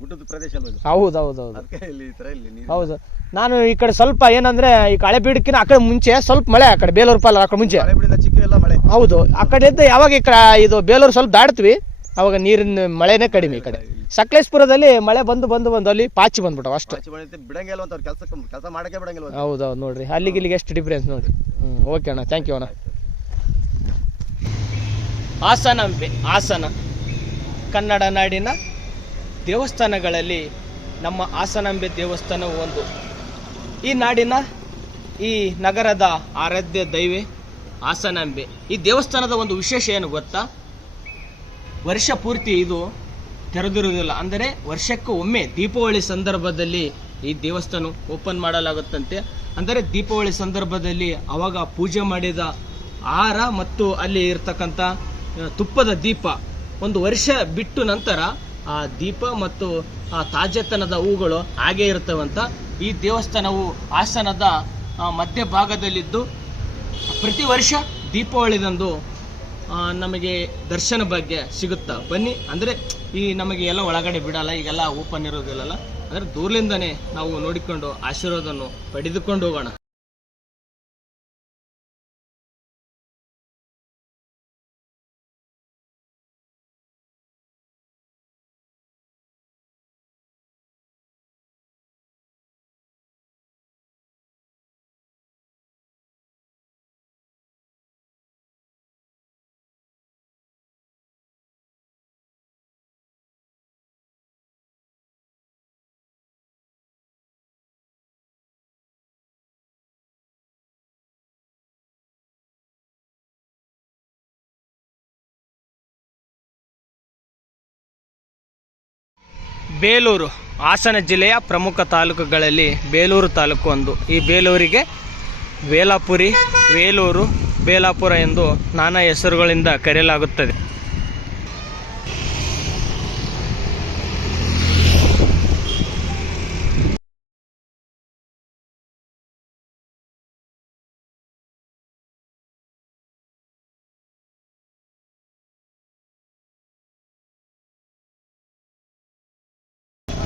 B: ಗುಡ್ಡದ ಪ್ರದೇಶ ಅಲ್ವಾ ಇದು?
A: ಹೌದು ಹೌದು ಹೌದು.
B: ಅದಕ್ಕೆ ಇಲ್ಲಿ ಈ ತರ ಇಲ್ಲಿ ನೀರು
A: ಹೌದು. ನಾನು ಈ ಕಡೆ ಸ್ವಲ್ಪ ಏನಂದ್ರೆ ಈ ಕಳೆ ಬೀಡಕ್ಕಿನ ಆ ಕಡೆ ಮುಂಚೆ ಸ್ವಲ್ಪ ಮಳೆ ಆ ಕಡೆ ಬೇಲೂರು ಪಾಲ ಆ ಕಡೆ ಮುಂಚೆ.
B: ಮಳೆ ಚಿಕ್ಕ ಎಲ್ಲ ಮಳೆ.
A: ಹೌದು. ಆ ಕಡೆ ಇದ್ದ ಯಾವಾಗ ಈ ಕಡೆ ಇದು ಬೇಲೂರು ಸ್ವಲ್ಪ ದಾಟ್ತೀವಿ ಅವಾಗ ನೀರಿನ ಮಳೆನೇ ಕಡಿಮೆ ಈ ಕಡೆ. ಸಕಲೇಶ್ಪುರದಲ್ಲಿ ಮಳೆ ಬಂದು ಬಂದು ಬಂದು ಅಲ್ಲಿ ಪಾಚಿ ಬಂದ್ಬಿಟ್ಟವು ಅಷ್ಟು.
B: ಆಚೆ ಮಳೆ ಬಿಡಂಗಿಲ್ಲ ಅಂತ ಅವ್ರು ಕೆಲಸ ಕೆಲಸ ಮಾಡಕ್ಕೆ ಬಿಡಂಗಿಲ್ಲ ಹೌದೌದು
A: ಹೌದು ಹೌದು ನೋಡ್ರಿ. ಅಲ್ಲಿಗೆ ಇಲ್ಲಿಗೆ ಎಷ್ಟು ಡಿಫ್ರೆನ್ಸ್ ನೋಡಿ ಹ್ಞೂ ಓಕೆ ಅಣ್ಣ. ಥ್ಯಾಂಕ್ ಯು ಅಣ್ಣ. ಹಾಸನಾಂಬೆ ಹಾಸನ. ಕನ್ನಡ ನಾಡಿನ ದೇವಸ್ಥಾನಗಳಲ್ಲಿ ನಮ್ಮ ಹಾಸನಾಂಬೆ ದೇವಸ್ಥಾನವು ಒಂದು. ಈ ನಾಡಿನ ಈ ನಗರದ ಆರಾಧ್ಯ ದೈವೆ ಹಾಸನಾಂಬೆ. ಈ ದೇವಸ್ಥಾನದ ಒಂದು ವಿಶೇಷ ಏನು ಗೊತ್ತಾ? ವರ್ಷ ಪೂರ್ತಿ ಇದು ತೆರೆದಿರುವುದಿಲ್ಲ. ಅಂದರೆ ವರ್ಷಕ್ಕೆ ಒಮ್ಮೆ ದೀಪಾವಳಿ ಸಂದರ್ಭದಲ್ಲಿ ಈ ದೇವಸ್ಥಾನ ಓಪನ್ ಮಾಡಲಾಗುತ್ತಂತೆ. ಅಂದರೆ ದೀಪಾವಳಿ ಸಂದರ್ಭದಲ್ಲಿ ಅವಾಗ ಪೂಜೆ ಮಾಡಿದ ಆಹಾರ ಮತ್ತು ಅಲ್ಲಿ ಇರ್ತಕ್ಕಂಥ ತುಪ್ಪದ ದೀಪ. ಒಂದು ವರ್ಷ ಬಿಟ್ಟು ನಂತರ ಆ ದೀಪ ಮತ್ತು ಆ ತಾಜತನದ ಹೂಗಳು ಹಾಗೆ ಇರ್ತವಂತ ಈ ದೇವಸ್ಥಾನವು ಹಾಸನದ ಮಧ್ಯಭಾಗದಲ್ಲಿದ್ದು ಪ್ರತಿ ವರ್ಷ ದೀಪಾವಳಿದಂದು ನಮಗೆ ದರ್ಶನ ಭಾಗ್ಯ ಸಿಗುತ್ತಾ? ಬನ್ನಿ, ಅಂದರೆ ಈ ನಮಗೆ ಎಲ್ಲ ಒಳಗಡೆ ಬಿಡಲ್ಲ, ಈಗೆಲ್ಲ ಓಪನ್ ಇರೋದಿಲ್ಲಲ್ಲ. ಅಂದರೆ ದೂರದಿಂದನೇ ನಾವು ನೋಡಿಕೊಂಡು ಆಶೀರ್ವಾದವನ್ನು ಪಡೆದುಕೊಂಡು ಹೋಗೋಣ. ಬೇಲೂರು ಹಾಸನ ಜಿಲ್ಲೆಯ ಪ್ರಮುಖ ತಾಲೂಕುಗಳಲ್ಲಿ ಬೇಲೂರು ತಾಲೂಕು ಒಂದು. ಈ ಬೇಲೂರಿಗೆ ವೇಲಾಪುರಿ ಬೇಲೂರು ಬೇಲಾಪುರ ಎಂದು ನಾನಾ ಹೆಸರುಗಳಿಂದ ಕರೆಯಲಾಗುತ್ತದೆ.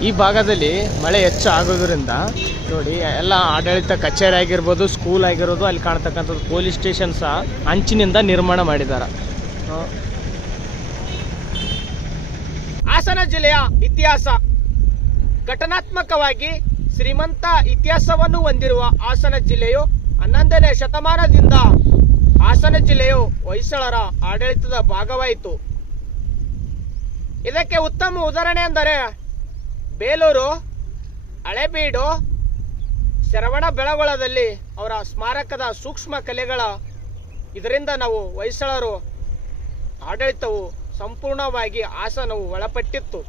A: ಈ ಭಾಗದಲ್ಲಿ ಮಳೆ ಹೆಚ್ಚು ಆಗೋದ್ರಿಂದ ನೋಡಿ, ಎಲ್ಲ ಆಡಳಿತ ಕಚೇರಿ ಆಗಿರ್ಬೋದು ಸ್ಕೂಲ್ ಆಗಿರೋದು, ಅಲ್ಲಿ ಕಾಣ್ತಕ್ಕಂಥದ್ದು ಪೊಲೀಸ್ ಸ್ಟೇಷನ್ ಸಹ ಅಂಚಿನಿಂದ ನಿರ್ಮಾಣ ಮಾಡಿದ್ದಾರೆ ಹಾಸನ ಜಿಲ್ಲೆಯ ಇತಿಹಾಸ ಘಟನಾತ್ಮಕವಾಗಿ ಶ್ರೀಮಂತ ಇತಿಹಾಸವನ್ನು ಹೊಂದಿರುವ ಹಾಸನ ಜಿಲ್ಲೆಯು ಹನ್ನೊಂದನೇ ಶತಮಾನದಿಂದ ಹಾಸನ ಜಿಲ್ಲೆಯು ಹೊಯ್ಸಳರ ಆಡಳಿತದ ಭಾಗವಾಯಿತು. ಇದಕ್ಕೆ ಉತ್ತಮ ಉದಾಹರಣೆ ಎಂದರೆ ಬೇಲೂರು, ಹಳೆಬೀಡು, ಶರವಣ ಬೆಳಗೊಳದಲ್ಲಿ ಅವರ ಸ್ಮಾರಕದ ಸೂಕ್ಷ್ಮ ಕಲೆಗಳ ಇದರಿಂದ ನಾವು ಹೊಯ್ಸಳರು ಆಡಳಿತವು ಸಂಪೂರ್ಣವಾಗಿ ಹಾಸನವು ಒಳಪಟ್ಟಿತ್ತು.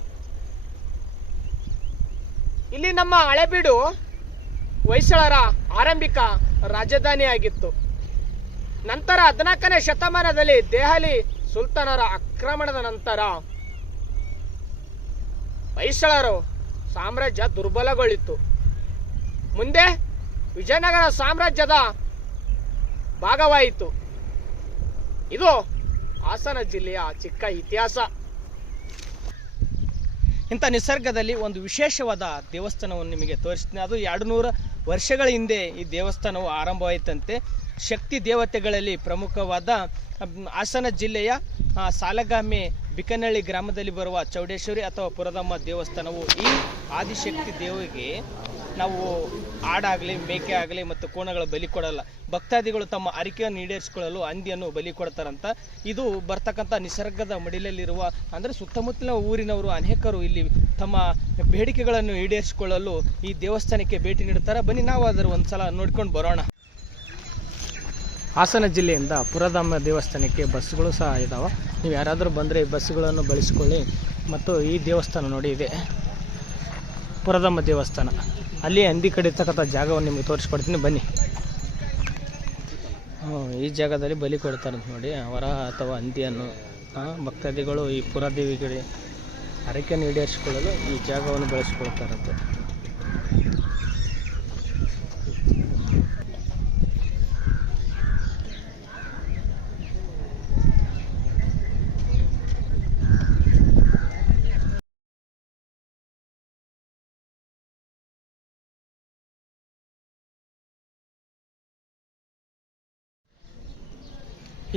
A: ಇಲ್ಲಿ ನಮ್ಮ ಹಳೆಬೀಡು ಹೊಯ್ಸಳರ ಆರಂಭಿಕ ರಾಜಧಾನಿಯಾಗಿತ್ತು. ನಂತರ ಹದಿನಾಲ್ಕನೇ ಶತಮಾನದಲ್ಲಿ ದೆಹಲಿ ಸುಲ್ತಾನರ ಆಕ್ರಮಣದ ನಂತರ ಹೊಯ್ಸಳರು ಸಾಮ್ರಾಜ್ಯ ದುರ್ಬಲಗೊಳ್ಳಿತು ಮುಂದೆ ವಿಜಯನಗರ ಸಾಮ್ರಾಜ್ಯದ ಭಾಗವಾಯಿತು. ಇದು ಹಾಸನ ಜಿಲ್ಲೆಯ ಚಿಕ್ಕ ಇತಿಹಾಸ. ಇಂಥ ನಿಸರ್ಗದಲ್ಲಿ ಒಂದು ವಿಶೇಷವಾದ ದೇವಸ್ಥಾನವನ್ನು ನಿಮಗೆ ತೋರಿಸ್ತೀನಿ. ಅದು ಎರಡು ನೂರು ವರ್ಷಗಳ ಹಿಂದೆ ಈ ದೇವಸ್ಥಾನವು ಆರಂಭವಾಯಿತಂತೆ. ಶಕ್ತಿ ದೇವತೆಗಳಲ್ಲಿ ಪ್ರಮುಖವಾದ ಹಾಸನ ಜಿಲ್ಲೆಯ ಸಾಲಗಾಮೆ ಬಿಕನಹಳ್ಳಿ ಗ್ರಾಮದಲ್ಲಿ ಬರುವ ಚೌಡೇಶ್ವರಿ ಅಥವಾ ಪುರದಮ್ಮ ದೇವಸ್ಥಾನವು ಈ ಆದಿಶಕ್ತಿ ದೇವಿಗೆ ನಾವು ಆಡಾಗಲಿ, ಮೇಕೆ ಆಗಲಿ ಮತ್ತು ಕೋಣಗಳ ಬಲಿ ಕೊಡಲ್ಲ. ಭಕ್ತಾದಿಗಳು ತಮ್ಮ ಅರಿಕೆಯನ್ನು ಈಡೇರಿಸಿಕೊಳ್ಳಲು ಹಂದಿಯನ್ನು ಬಲಿ ಕೊಡ್ತಾರಂತ. ಇದು ಬರ್ತಕ್ಕಂಥ ನಿಸರ್ಗದ ಮಡಿಲಲ್ಲಿರುವ, ಅಂದರೆ ಸುತ್ತಮುತ್ತಲಿನ ಊರಿನವರು ಅನೇಕರು ಇಲ್ಲಿ ತಮ್ಮ ಬೇಡಿಕೆಗಳನ್ನು ಈಡೇರಿಸಿಕೊಳ್ಳಲು ಈ ದೇವಸ್ಥಾನಕ್ಕೆ ಭೇಟಿ ನೀಡುತ್ತಾರೆ. ಬನ್ನಿ ನಾವು ಅದರ ಒಂದ್ಸಲ ನೋಡ್ಕೊಂಡು ಬರೋಣ. ಹಾಸನ ಜಿಲ್ಲೆಯಿಂದ ಪುರಧಾಮ ದೇವಸ್ಥಾನಕ್ಕೆ ಬಸ್ಗಳು ಸಹ ಇದ್ದಾವೆ ನೀವು ಯಾರಾದರೂ ಬಂದರೆ ಈ ಬಸ್ಸುಗಳನ್ನು ಬಳಸಿಕೊಳ್ಳಿ ಮತ್ತು ಈ ದೇವಸ್ಥಾನ ನೋಡಿ ಇದೆ. ಪುರಧಾಮ ದೇವಸ್ಥಾನ. ಅಲ್ಲಿ ಹಂದಿ ಕಡಿತಕ್ಕಂಥ ಜಾಗವನ್ನು ನಿಮಗೆ ತೋರಿಸ್ಕೊಡ್ತೀನಿ. ಬನ್ನಿ. ಈ ಜಾಗದಲ್ಲಿ ಬಲಿ ಕೊಡ್ತಾರೆ ನೋಡಿ. ಅವರ ಅಥವಾ ಹಂದಿಯನ್ನು ಭಕ್ತಾದಿಗಳು ಈ ಪುರದೇವಿಗಳಿಗೆ ಹರಕೆಯನ್ನು ಈಡೇರಿಸಿಕೊಳ್ಳಲು ಈ ಜಾಗವನ್ನು ಬಳಸಿಕೊಳ್ತಾರಂತೆ.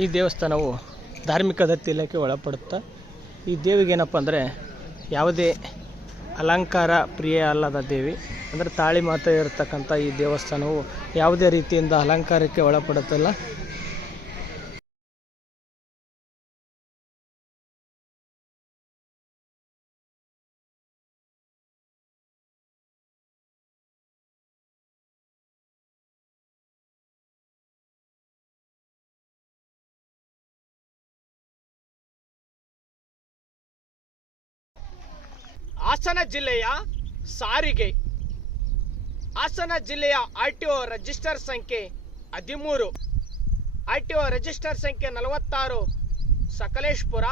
A: ಈ ದೇವಸ್ಥಾನವು ಧಾರ್ಮಿಕ ದತ್ತಿ ಇಲಾಖೆ ಒಳಪಡುತ್ತಾ, ಈ ದೇವಿಗೆ ಏನಪ್ಪ ಅಂದರೆ ಯಾವುದೇ ಅಲಂಕಾರ ಪ್ರಿಯ ಅಲ್ಲದ ದೇವಿ, ಅಂದರೆ ತಾಳಿ ಮಾತ್ರ ಇರತಕ್ಕಂಥ ಈ ದೇವಸ್ಥಾನವು ಯಾವುದೇ ರೀತಿಯಿಂದ ಅಲಂಕಾರಕ್ಕೆ ಒಳಪಡುತ್ತಿಲ್ಲ. ಹಾಸನ ಜಿಲ್ಲೆಯ ಸಾರಿಗೆ, ಹಾಸನ ಜಿಲ್ಲೆಯ ಆರ್ ಟಿ ರಿಜಿಸ್ಟರ್ ಸಂಖ್ಯೆ ಹದಿಮೂರು, ಆರ್ ಟಿ ಒ ರಿಜಿಸ್ಟರ್ ಸಂಖ್ಯೆ ನಲವತ್ತಾರು, Sakleshpur,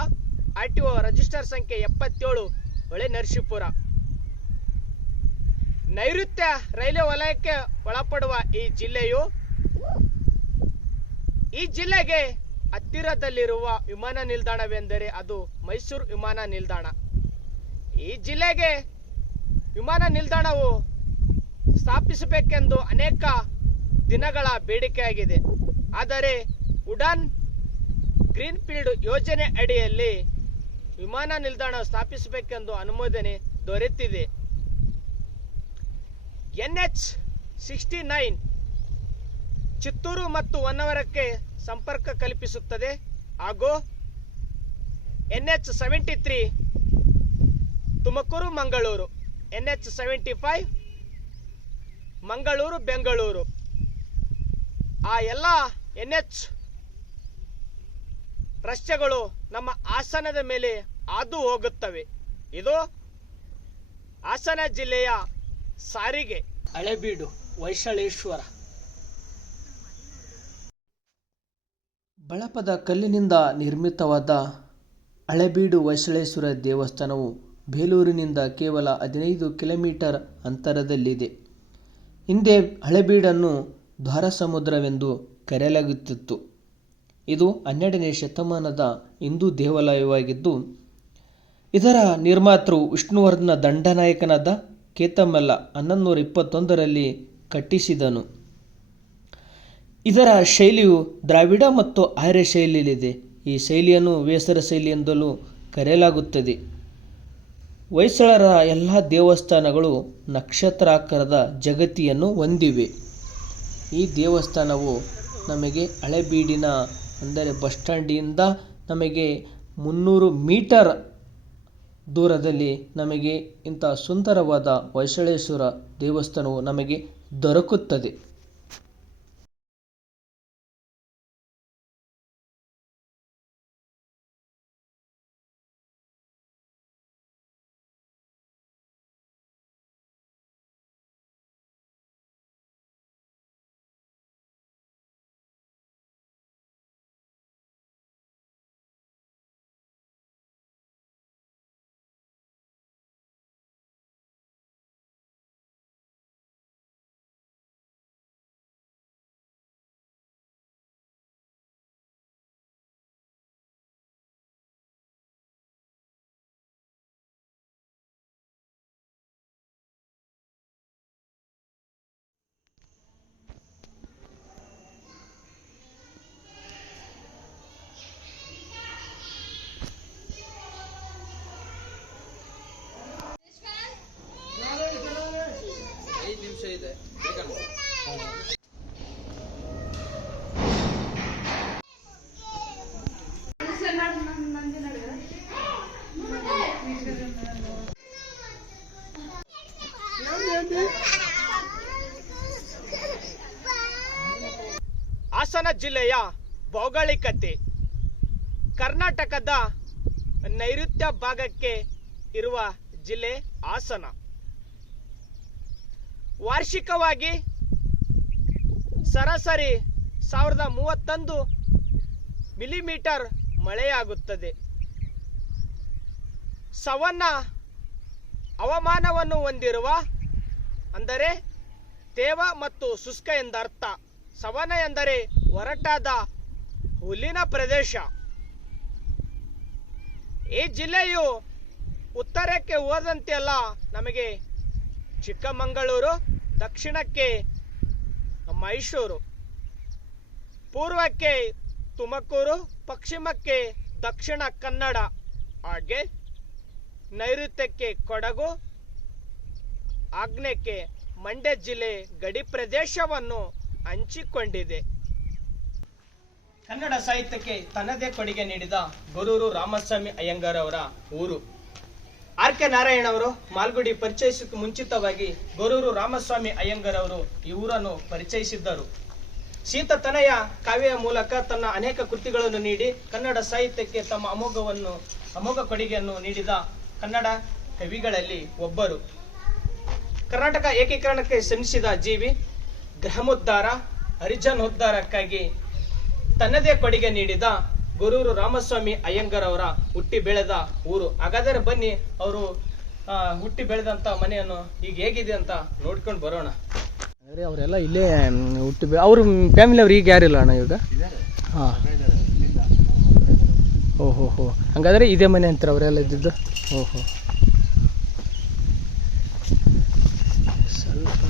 A: R T O register ಸಂಖ್ಯೆ ಎಪ್ಪತ್ತೇಳು ಹೊಳೆ ನರಸೀಪುರ ನೈಋತ್ಯ ರೈಲ್ವೆ ವಲಯಕ್ಕೆ ಒಳಪಡುವ ಈ ಜಿಲ್ಲೆಯು, ಈ ಜಿಲ್ಲೆಗೆ ಹತ್ತಿರದಲ್ಲಿರುವ ವಿಮಾನ ನಿಲ್ದಾಣವೆಂದರೆ ಅದು ಮೈಸೂರು ವಿಮಾನ ನಿಲ್ದಾಣ. ಈ ಜಿಲ್ಲೆಗೆ ವಿಮಾನ ನಿಲ್ದಾಣವು ಸ್ಥಾಪಿಸಬೇಕೆಂದು ಅನೇಕ ದಿನಗಳ ಬೇಡಿಕೆಯಾಗಿದೆ. ಆದರೆ ಉಡಾನ್ ಗ್ರೀನ್ಫೀಲ್ಡ್ ಯೋಜನೆ ಅಡಿಯಲ್ಲಿ ವಿಮಾನ ನಿಲ್ದಾಣ ಸ್ಥಾಪಿಸಬೇಕೆಂದು ಅನುಮೋದನೆ ದೊರೆತಿದೆ. N H sixty nine Chittoor ಮತ್ತು ಹೊನ್ನವರಕ್ಕೆ ಸಂಪರ್ಕ ಕಲ್ಪಿಸುತ್ತದೆ ಹಾಗೂ N H seventy three Tumakuru, Mangaluru. N H seventy five Mangaluru, Bengaluru. ಆ ಎಲ್ಲ ಎನ್ ಎಚ್ ರಸ್ತೆಗಳು ನಮ್ಮ ಹಾಸನದ ಮೇಲೆ ಹಾದು ಹೋಗುತ್ತವೆ. ಇದು ಹಾಸನ ಜಿಲ್ಲೆಯ ಸಾರಿಗೆ, ಹಳೆಬೀಡು ವೈಶಾಳೇಶ್ವರ
C: ಬಳಪದ ಕಲ್ಲಿನಿಂದ ನಿರ್ಮಿತವಾದ ಹಳೆಬೀಡು, ಹೊಯ್ಸಳೇಶ್ವರ ದೇವಸ್ಥಾನವು ಬೇಲೂರಿನಿಂದ ಕೇವಲ ಹದಿನೈದು ಕಿಲೋಮೀಟರ್ ಅಂತರದಲ್ಲಿದೆ. ಹಿಂದೆ ಹಳೆಬೀಡನ್ನು ದ್ವಾರಸಮುದ್ರವೆಂದು ಕರೆಯಲಾಗುತ್ತಿತ್ತು. ಇದು ಹನ್ನೆರಡನೇ ಶತಮಾನದ ಹಿಂದೂ ದೇವಾಲಯವಾಗಿದ್ದು, ಇದರ ನಿರ್ಮಾತೃ ವಿಷ್ಣುವರ್ಧನ ದಂಡನಾಯಕನಾದ ಕೇತಮಲ್ಲ ಹನ್ನೊಂದು ನೂರ ಇಪ್ಪತ್ತೊಂದರಲ್ಲಿ ಕಟ್ಟಿಸಿದನು. ಇದರ ಶೈಲಿಯು ದ್ರಾವಿಡ ಮತ್ತು ಆರ್ಯ ಶೈಲಿಯಲ್ಲಿದೆ. ಈ ಶೈಲಿಯನ್ನು ವೇಸರ ಶೈಲಿ ಎಂದಲೂ ಕರೆಯಲಾಗುತ್ತದೆ. ಹೊಯ್ಸಳರ ಎಲ್ಲ ದೇವಸ್ಥಾನಗಳು ನಕ್ಷತ್ರಾಕಾರದ ಜಗತಿಯನ್ನು ಹೊಂದಿವೆ. ಈ ದೇವಸ್ಥಾನವು ನಮಗೆ ಹಳೆಬೀಡಿನ, ಅಂದರೆ ಬಸ್ ಸ್ಟ್ಯಾಂಡಿಂದ ನಮಗೆ ಮುನ್ನೂರು ಮೀಟರ್ ದೂರದಲ್ಲಿ ನಮಗೆ ಇಂಥ ಸುಂದರವಾದ ಹೊಯ್ಸಳೇಶ್ವರ ದೇವಸ್ಥಾನವು ನಮಗೆ ದೊರಕುತ್ತದೆ.
A: ಜಿಲ್ಲೆಯ ಭೌಗೋಳಿಕತೆ. ಕರ್ನಾಟಕದ ನೈಋತ್ಯ ಭಾಗಕ್ಕೆ ಇರುವ ಜಿಲ್ಲೆ ಹಾಸನ. ವಾರ್ಷಿಕವಾಗಿ ಸರಾಸರಿ ಸಾವಿರದ ಮೂವತ್ತೊಂದು ಮಿಲಿಮೀಟರ್ ಮಳೆಯಾಗುತ್ತದೆ. ಸವನ್ನ ಹವಾಮಾನವನ್ನು ಹೊಂದಿರುವ ಅಂದರೆ ತೇವ ಮತ್ತು ಶುಷ್ಕ ಎಂದರ್ಥ. ಸವನ ಎಂದರೆ ಒರಟಾದ ಹುಲ್ಲಿನ ಪ್ರದೇಶ. ಈ ಜಿಲ್ಲೆಯು ಉತ್ತರಕ್ಕೆ ಹೋದಂತೆಲ್ಲ ನಮಗೆ ಚಿಕ್ಕಮಗಳೂರು, ದಕ್ಷಿಣಕ್ಕೆ ಮೈಸೂರು, ಪೂರ್ವಕ್ಕೆ ತುಮಕೂರು, ಪಶ್ಚಿಮಕ್ಕೆ ದಕ್ಷಿಣ ಕನ್ನಡ, ಹಾಗೆ ನೈಋತ್ಯಕ್ಕೆ ಕೊಡಗು ಆಗ್ನೇಯಕ್ಕೆ ಮಂಡ್ಯ ಜಿಲ್ಲೆ ಗಡಿ ಪ್ರದೇಶವನ್ನು ಹಂಚಿಕೊಂಡಿದೆ. ಕನ್ನಡ ಸಾಹಿತ್ಯಕ್ಕೆ ತನ್ನದೇ ಕೊಡುಗೆ ನೀಡಿದ ಗೊರೂರು ರಾಮಸ್ವಾಮಿ ಅಯ್ಯಂಗಾರ್ ಅವರ ಊರು. ಆರ್ ಕೆ ನಾರಾಯಣ ಅವರು ಮಾಲ್ಗುಡಿ ಪರಿಚಯಿಸಕ್ಕೆ ಮುಂಚಿತವಾಗಿ ಗೊರೂರು ರಾಮಸ್ವಾಮಿ ಅಯ್ಯಂಗಾರ್ ಅವರು ಈ ಊರನ್ನು ಪರಿಚಯಿಸಿದ್ದರು. ಶೀತ ತನಯ ಕಾವ್ಯ ಮೂಲಕ ತನ್ನ ಅನೇಕ ಕೃತಿಗಳನ್ನು ನೀಡಿ ಕನ್ನಡ ಸಾಹಿತ್ಯಕ್ಕೆ ತಮ್ಮ ಅಮೋಘವನ್ನು, ಅಮೋಘ ಕೊಡುಗೆಯನ್ನು ನೀಡಿದ ಕನ್ನಡ ಕವಿಗಳಲ್ಲಿ ಒಬ್ಬರು. ಕರ್ನಾಟಕ ಏಕೀಕರಣಕ್ಕೆ ಶ್ರಮಿಸಿದ ಜೀವಿ ಗೃಹಮುದ್ಧಾರ ಹರಿಜನೋದ್ಧಾರಕ್ಕಾಗಿ ತನ್ನದೇ ಕೊಡುಗೆ ನೀಡಿದ ಗುರೂರು ರಾಮಸ್ವಾಮಿ ಅಯ್ಯಂಗರ್ ಅವರ ಹುಟ್ಟಿ ಬೆಳೆದ ಊರು. ಹಾಗಾದರೆ ಬನ್ನಿ ಅವರು ಹುಟ್ಟಿ ಬೆಳೆದಂತ ಮನೆಯನ್ನು ಈಗ ಹೇಗಿದೆ ಅಂತ ನೋಡ್ಕೊಂಡು ಬರೋಣ.
D: ಅಂದರೆ ಅವರೆಲ್ಲ ಇಲ್ಲೇ ಹುಟ್ಟಿ ಬೆ- ಅವ್ರ ಫ್ಯಾಮಿಲಿ ಅವ್ರು ಈಗ ಯಾರಿಲ್ಲ ಅಣ್ಣ ಇವಾಗ? ಹಾಂ. ಓಹೋ ಹೋ ಹಂಗಾದ್ರೆ ಇದೇ ಮನೆ ಅಂತಾರೆ ಅವರೆಲ್ಲ ಇದ್ದಿದ್ದು? ಓಹೋ ಸ್ವಲ್ಪ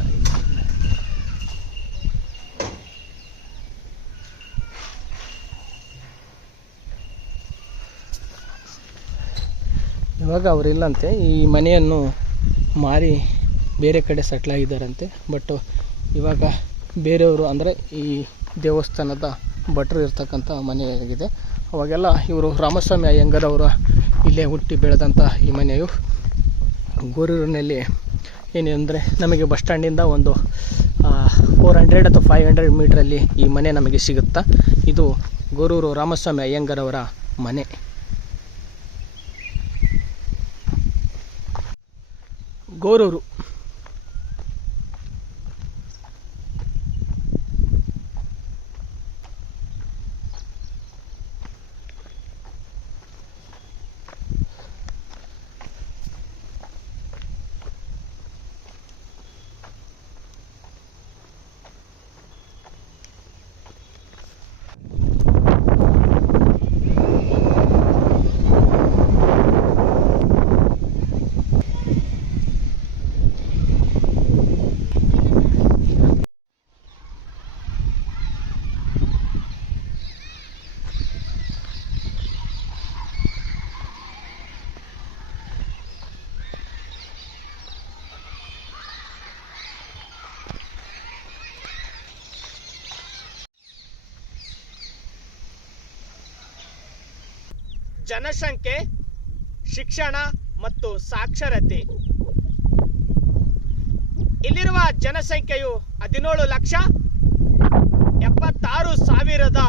D: ಇವಾಗ ಅವರಿಲ್ಲಂತೆ. ಈ ಮನೆಯನ್ನು ಮಾರಿ ಬೇರೆ ಕಡೆ ಸೆಟ್ಲ್ ಆಗಿದ್ದಾರಂತೆ ಬಟ್ ಇವಾಗ ಬೇರೆಯವರು ಅಂದರೆ ಈ ದೇವಸ್ಥಾನದ ಭಟ್ರು ಇರ್ತಕ್ಕಂಥ ಮನೆಯಾಗಿದೆ. ಅವಾಗೆಲ್ಲ ಇವರು ರಾಮಸ್ವಾಮಿ ಅಯ್ಯಂಗರವರ ಇಲ್ಲೇ ಹುಟ್ಟಿ ಬೆಳೆದಂಥ ಈ ಮನೆಯು. ಗೋರೂರಿನಲ್ಲಿ ಅಂದರೆ ನಮಗೆ ಬಸ್ ಸ್ಟ್ಯಾಂಡಿಂದ ಒಂದು ಫೋರ್ ಹಂಡ್ರೆಡ್ ಅಥವಾ ಫೈವ್ ಹಂಡ್ರೆಡ್ ಮೀಟ್ರಲ್ಲಿ ಈ ಮನೆ ನಮಗೆ ಸಿಗುತ್ತಾ. ಇದು ಗೋರೂರು ರಾಮಸ್ವಾಮಿ ಅಯ್ಯಂಗರವರ ಮನೆ. ಗೋರೂರು
A: ಜನಸಂಖ್ಯೆ, ಶಿಕ್ಷಣ ಮತ್ತು ಸಾಕ್ಷರತೆ. ಇಲ್ಲಿರುವ ಜನಸಂಖ್ಯೆಯು ಹದಿನೇಳು ಲಕ್ಷ ಎಪ್ಪತ್ತಾರು ಸಾವಿರದ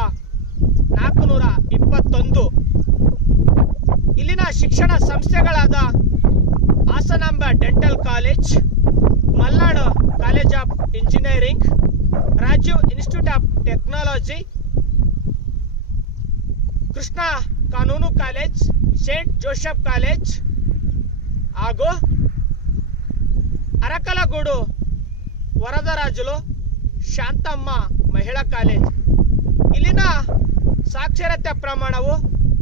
A: ನಾಲ್ಕುನೂರ ಇಪ್ಪತ್ತೊಂದು. ಇಲ್ಲಿನ ಶಿಕ್ಷಣ ಸಂಸ್ಥೆಗಳಾದ Hasanamba dental college, Malnad college of engineering, Rajiv institute of technology, Krishna ಕಾನೂನು ಕಾಲೇಜ್, ಸೇಂಟ್ ಜೋಸೆಫ್ ಕಾಲೇಜ್ ಹಾಗೂ ಅರಕಲಗೂಡು ವರದರಾಜುಲು ಶಾಂತಮ್ಮ ಮಹಿಳಾ ಕಾಲೇಜ್. ಇಲ್ಲಿನ ಸಾಕ್ಷರತೆ ಪ್ರಮಾಣವು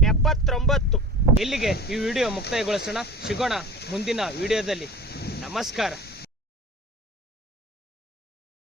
A: ಎಪ್ಪತ್ತೊಂಬತ್ತು. ಇಲ್ಲಿಗೆ ಈ ವಿಡಿಯೋ ಮುಕ್ತಾಯಗೊಳಿಸೋಣ. ಸಿಗೋಣ ಮುಂದಿನ ವಿಡಿಯೋದಲ್ಲಿ. ನಮಸ್ಕಾರ.